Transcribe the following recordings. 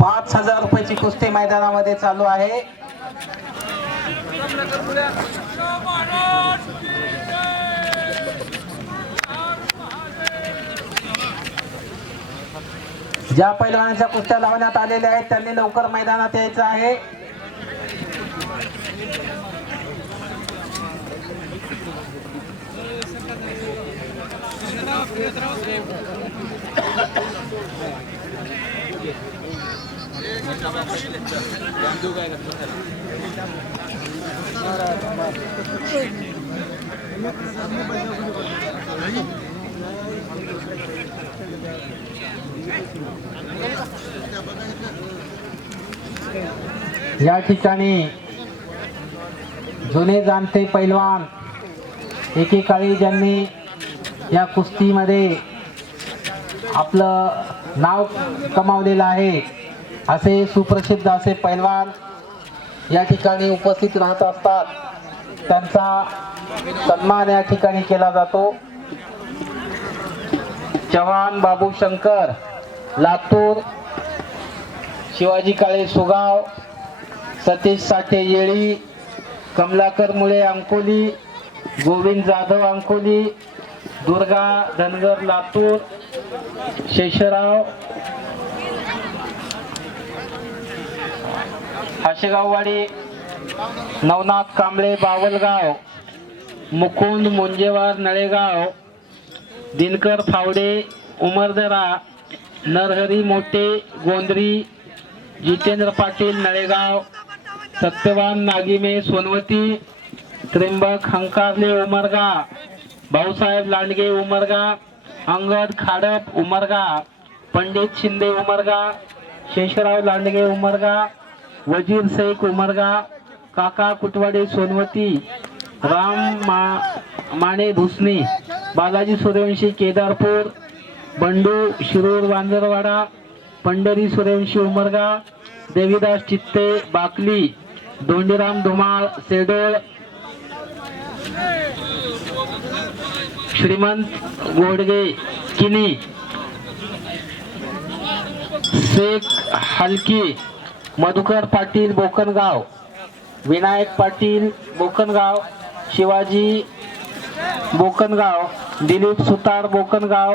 पाच हजार रुपयाची कुस्ती मैदानामध्ये चालू आहे. ज्या पैलवानाच्या कुस्त्या लावण्यात आलेल्या आहेत त्यांनी लवकर मैदानात यायचं आहे. या ठिकाणी जुने जाणते पैलवान एकेकाळी ज्यांनी या कुस्तीमध्ये आपलं नाव कमावलेलं आहे. असे सुप्रसिद्ध असे पैलवान या ठिकाणी उपस्थित राहत असतात. त्यांचा सन्मान या ठिकाणी केला जातो. चव्हाण बाबू शंकर लातूर शिवाजी काळे सुगाव सतीश साठे येळी कमलाकर मुळे अंकोली गोविंद जाधव अंकोली दुर्गा धनगर लातूर शेषराव आशेगाववाडी नवनाथ कांबळे बावलगाव मुकुंद मुंजेवार नळेगाव दिनकर फावडे उमरदरा नरहरी मोठे गोंद्री जितेंद्र पाटील नळेगाव सत्यवान नागिमे सोनवती त्र्यंबक हंकारले उमरगा भाऊसाहेब लांडगे उमरगा अंगद खाडप उमरगा पंडित शिंदे उमरगा शेषराव लांडगे उमरगा वजीर शेख उमरगा काका कुटवाडे सोनवती राम मा माने भुसने बालाजी सूर्यवंशी केदारपूर बंडू शिरूर वांजरवाडा पंढरी सूर्यवंशी उमरगा देवीदास चित्ते बाकली दोंडीराम धुमाळ सेडोळ श्रीमंत गोडगे किनी शेख हलकी मधुकर पाटील बोकनगाव विनायक पाटील बोकनगाव शिवाजी बोकनगाव दिलीप सुतार बोकनगाव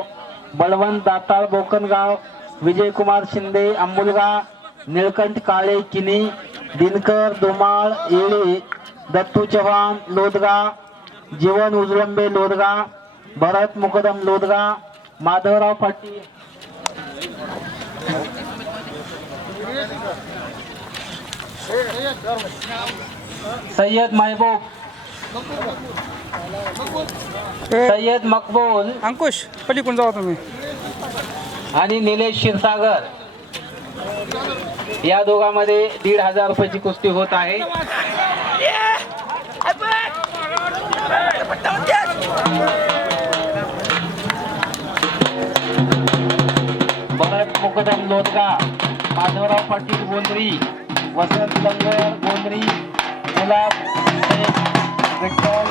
बळवंत दाताळ बोकनगाव विजयकुमार शिंदे अंबुलगा निळकंठ काळे किनी दिनकर धुमाळ येळे दत्तू चव्हाण लोदगा जीवन उजळंबे लोदगा भरत मुकदम लोदगा माधवराव पाटील सय्यद महबूब. सय्यद मकबूल. अंकुश पलीकडून जावा तुम्ही. आणि निलेश क्षीरसागर. या दोघांमध्ये दीड हजार रुपयाची कुस्ती होत आहे. भरत मुकदम लोदगा माधवराव पाटील गोंदरी वसंत लंगर गुलाब विठ्ठल